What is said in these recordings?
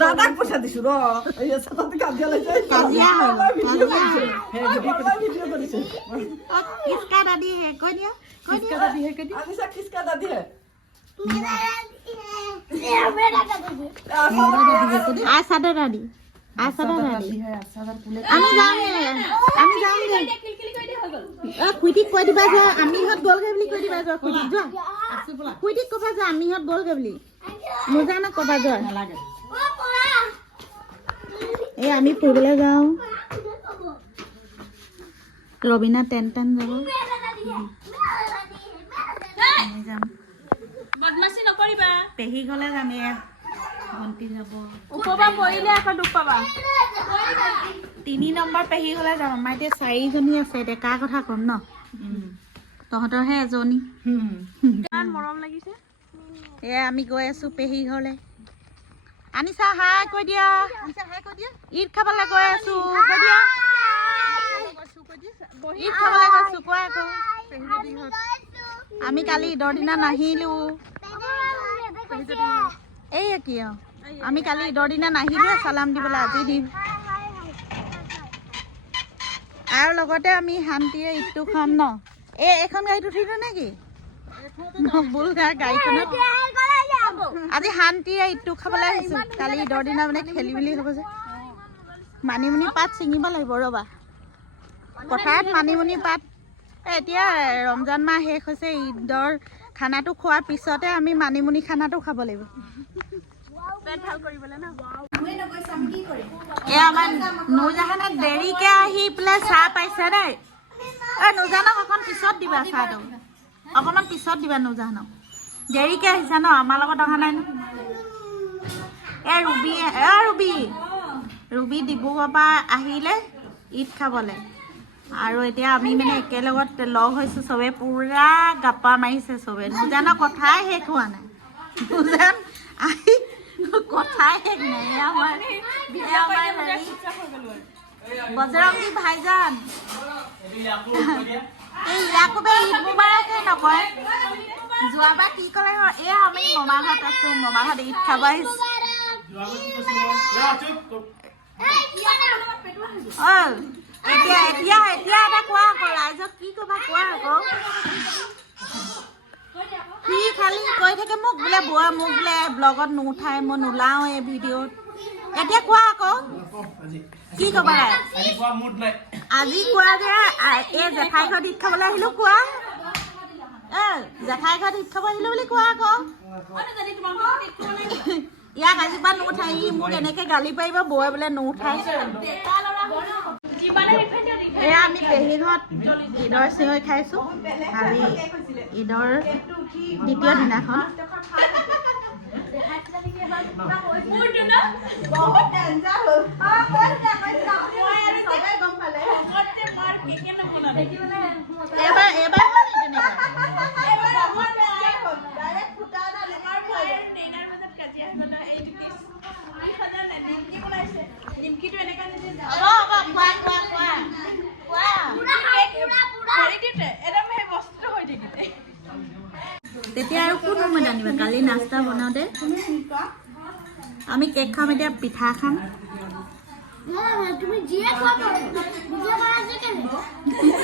দাদাক পইচা দিছো ৰ কাজিয়া লাগিছে किसका दादी है कोई दिया किसका दादी है कदी अनिशा किसका दादी है आसादा दादी है आसादार पुले আমি যামগে খুইটিক কৈ দিবা যে আমি হত গলগে বুলি কৈ দিবা যে খুইটিক যোৱা খুইটিক কবা যে আমি হত গলগে বুলি মুজানা কবা যোৱা নালাগে এই আমি ফুৰিবলৈ যাওঁ ৰবিনা টেন যাব বদমাছি নকৰিবা পেহী গলে যাম ভন্টি যাব উপবা পৰিলে আকৌ দুখ পাবা 3 নম্বৰ পেহী গলে যাম আমাৰ এতিয়া 4 জনী আছে এতিয়া কাৰ কথা কম ন তহঁতৰ হে এজনী ইমান মৰম লাগিছে এ আমি গৈ আছো পেহী ঘৰলে আনিছা হাই কৈ দিয়া ঈদ খাবলৈ গৈ আছো কৈ দিয়া ঈদ খাবলৈ গৈছো কোৱা আকৌ আমি কালি ঈদৰ দিনা নাহিলো এই কি আমি কালি ঈদৰ দিনা নাহিলো সালাম দিবলৈ আজি দিম আৰু লগতে আমি শান্তিৰে ঈদটো খাম ন এখন গাড়ীত উঠিলো নেকি বুল গাড়ীখনত আজি শান্তিৰে ঈদটো খাবলৈ আহিছো কালি ঈদৰ দিনা মানে খেলি মেলি হ'ব যে মানিমুনি পাত ছিঙিব লাগিব ৰবা পথাৰত মানিমুনি পাত এতিয়া ৰমজান মাহ শেষ হৈছে ঈদৰ খানাটো খোৱাৰ পিছতে আমি মানিমুনি খানাটো খাব লাগিব পেট ভাল কৰিবলৈ না এ আমাৰ নুজাহানে দেৰিকে আহি পেলাই চাহ পাইছে দেই নুজানক অকণ পিছত দিবা চাহটো অকণমান পিছত দিবা নুজাহানক দেৰিকে আহিছা ন আমাৰ লগত অহা নাই ৰুবি ডিব্ৰুগড়ৰ পৰা আহিলে ঈদ খাবলৈ আৰু এতিয়া আমি মানে একেলগত লগ হৈছো চবে পুৰা গাপ্পা মাৰিছে চবে নুজানৰ কথাই শেষ হোৱা নাই নুজান আহি কথাই শেষ নাই আমাৰ বজৰংগী ভাইজান এই ইয়াকোবে ঈদ মুবাৰকে নকয় যোৱাবাৰ কি ক'লে এয়া আমি মমাঘৰত আছো মমাঘৰত ঈদ খাব আহিছো এতিয়া এটা কোৱা আকৌ ৰাইজক কি ক'বা কোৱা আকৌ সি খালি কৈ থাকে মোক বোলে বৌয়ে মোক বোলে ব্লগত নুঠাই মই নোলাওঁ এই ভিডিঅ'ত এতিয়া কোৱা আকৌ কি ক'বা আজি কোৱা যে এই জেঠাই ঘৰত ঈদ খাবলৈ আহিলো কোৱা জেঠাই ঘৰত ঈদ খাব আহিলো বুলি কোৱা আকৌ ইয়াক আজিৰ পৰা নুঠাই ই মোক এনেকে গালি পাৰিব বৌয়ে বোলে নুঠাই এয়া আমি পেহী ঘৰত ঈদৰ চিঞৰি খাইছো কালি ঈদৰ দ্বিতীয় দিনাখন তেতিয়া আৰু কোন সময় আনিবা কালি নাস্তা বনাওঁতে আমি কেক খাম এতিয়া পিঠা খাম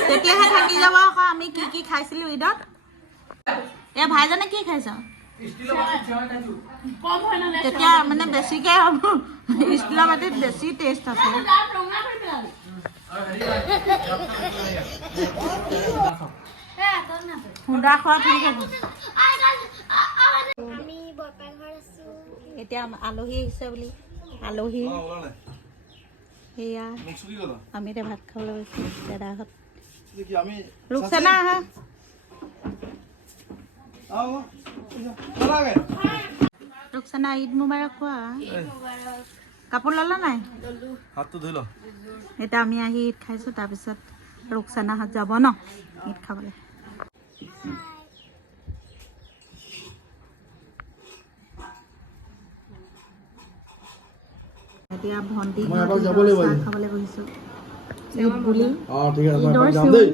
তেতিয়াহে থাকি যাব আকৌ আমি কি খাইছিলো ঈদত এ ভাইজানে কি খাইছ তেতিয়া মানে বেছিকে হ'ব ষ্টিলৰ বাটিত বেছি টেষ্ট আছে সুন্দা খোৱা ঠিক আছে এতিয়া আলহী আহিছে বুলি আলহী সেয়া আমি এতিয়া ভাত খাবলৈ গৈছোঁ দাদাহঁত ৰুকসানা আহা ৰুকসানা ঈদ মুবাৰক কোৱা কাপোৰ ল'লা নাই এতিয়া আমি আহি ঈদ খাইছোঁ তাৰপিছত ৰুকসানাহঁত যাব ন ঈদ খাবলৈ এতিয়া ভণ্টি চাহ খাবলৈ বহিছোঁ ঈদ বুলি ঠিক আছে ঈদৰ মই যাম চিঞৰ। দেই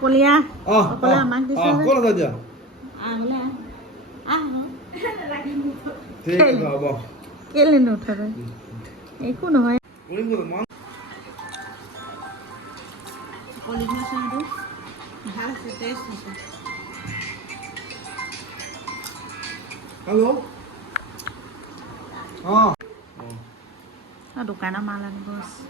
কলীয়া অকলে আমাক দিছে যে। ক'ত আছা এতিয়া আহলে আহ ঠিক আছে হ'ব কেলে নুঠে তই? একো নহয় কৰিম তো মই কলি মাছটো ভাল আছে টেষ্ট আছে হেল্ল' দোকানৰ মাল আনিব আছে